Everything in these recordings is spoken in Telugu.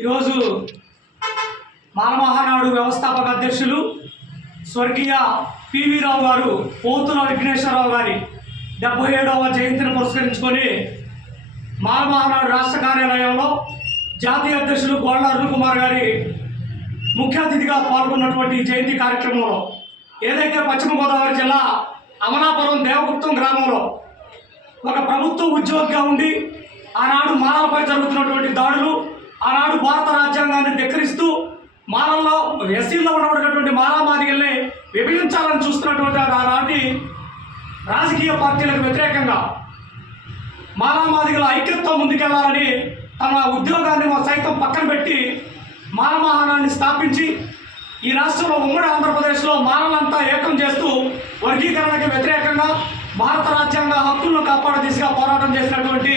ఈరోజు మానమహానాడు వ్యవస్థాపక అధ్యక్షులు స్వర్గీయ పివి రావు గారు పోతుల విఘ్నేశ్వరరావు గారి 77వ జయంతిని పురస్కరించుకొని మానమహానాడు రాష్ట్ర కార్యాలయంలో జాతీయ అధ్యక్షులు గోళ్ళ అరుణ్ కుమార్ గారి ముఖ్య అతిథిగా పాల్గొన్నటువంటి జయంతి కార్యక్రమంలో ఏదైతే పశ్చిమ గోదావరి జిల్లా అమలాపురం దేవగుప్తం గ్రామంలో ఒక ప్రభుత్వ ఉద్యోగిగా ఉండి ఆనాడు మానవులపై జరుగుతున్నటువంటి దాడులు, ఆనాడు భారత రాజ్యాంగాన్ని ధిక్కరిస్తూ మానవుల్లో ఎస్సీల్లో ఉండబడినటువంటి మానవమాదిగల్ని విభజించాలని చూస్తున్నటువంటి ఆనాటి రాజకీయ పార్టీలకు వ్యతిరేకంగా మానవమాదిగల ఐక్యతతో ముందుకెళ్లాలని తమ ఉద్యోగాన్ని సైతం పక్కన పెట్టి మానమహానాన్ని స్థాపించి ఈ రాష్ట్రంలో ఉమ్మడి ఆంధ్రప్రదేశ్లో మానవులంతా ఏకం చేస్తూ వర్గీకరణకు వ్యతిరేకంగా భారత రాజ్యాంగ హక్కులను కాపాడే దిశగా పోరాటం చేసినటువంటి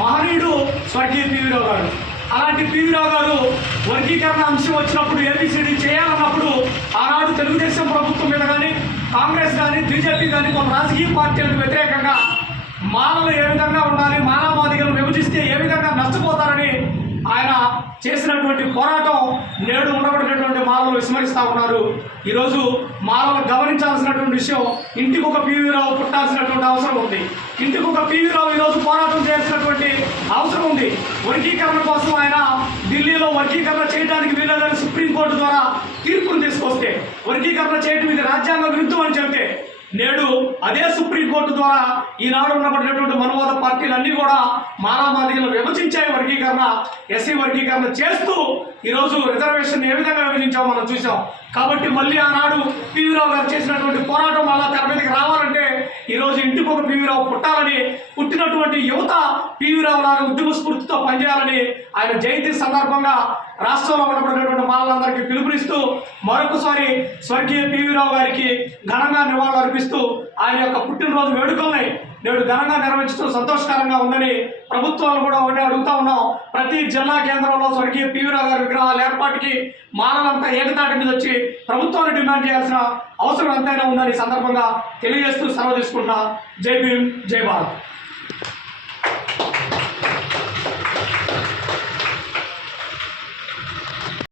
మహనీయుడు స్వర్గీయ పివి రావు గారు. అలాంటి పివి రావు గారు వర్గీకరణ అంశం వచ్చినప్పుడు ఏబిసిడి చేయాలన్నప్పుడు ఆనాడు తెలుగుదేశం ప్రభుత్వం మీద కానీ, కాంగ్రెస్ కానీ, బీజేపీ కానీ కొన్ని రాజకీయ పార్టీలకు వ్యతిరేకంగా మానవులు ఏ విధంగా ఉండాలి, మానవవాదిలను విభజిస్తే ఏ విధంగా నష్టపోతారని ఆయన చేసినటువంటి పోరాటం నేడు ఉండబడినటువంటి మానవులు విస్మరిస్తూ ఉన్నారు. ఈరోజు మానవులు గమనించాల్సినటువంటి విషయం, ఇంటికి ఒక పివి రావు పుట్టాల్సినటువంటి అవసరం ఉంది. ఇంటికి ఒక పివి రావు ఈరోజు పోరాటం చేయాల్సినటువంటి అవసరం ఉంది. వర్గీకరణ కోసం ఆయన ఢిల్లీలో వర్గీకరణ చేయడానికి వీళ్ళని సుప్రీంకోర్టు ద్వారా తీర్పును తీసుకొస్తే, వర్గీకరణ చేయడం ఇది రాజ్యాంగ విరుద్ధం అని చెబితే, నేడు అదే సుప్రీంకోర్టు ద్వారా ఈనాడు ఉండబడినటువంటి మనవాద పార్టీలన్నీ కూడా మానవమాదిగలను విభజించాయి. వర్గీకరణ, ఎస్సీ వర్గీకరణ చేస్తూ ఈరోజు రిజర్వేషన్ ఏ విధంగా విభజించామో మనం చూసాం. కాబట్టి మళ్ళీ ఆనాడు పివి రావు గారు చేసినటువంటి పోరాటం మళ్ళా తెర మీదకి రావాలంటే ఈరోజు ఇంటికి ఒక పివి రావు పుట్టాలని, పుట్టినటువంటి యువత పివి రావు లాగా ఉద్యమ స్ఫూర్తితో పనిచేయాలని ఆయన జయంతి సందర్భంగా రాష్ట్రంలో ఉండబడినటువంటి మానవులందరికీ పిలుపునిస్తూ మరొకసారి స్వర్గీయ పివి రావు గారికి ఘనంగా నివాళులు అర్పిస్తూ ఆయన యొక్క పుట్టినరోజు వేడుకల్ని నేడు ఘనంగా నిర్వహించడం సంతోషకరంగా ఉందని ప్రభుత్వాలు కూడా ఒకటే అడుగుతా ఉన్నాం. ప్రతి జిల్లా కేంద్రంలో స్వర్గీయ పివి రావు గారి విగ్రహాల ఏర్పాటుకి మానవులంతా ఏకతాటి మీద వచ్చి ప్రభుత్వాన్ని డిమాండ్ చేయాల్సిన అవసరం ఎంతైనా ఉందని సందర్భంగా తెలియజేస్తూ సెలవు తీసుకుంటున్నా. జై భీమ్, జై భారత్.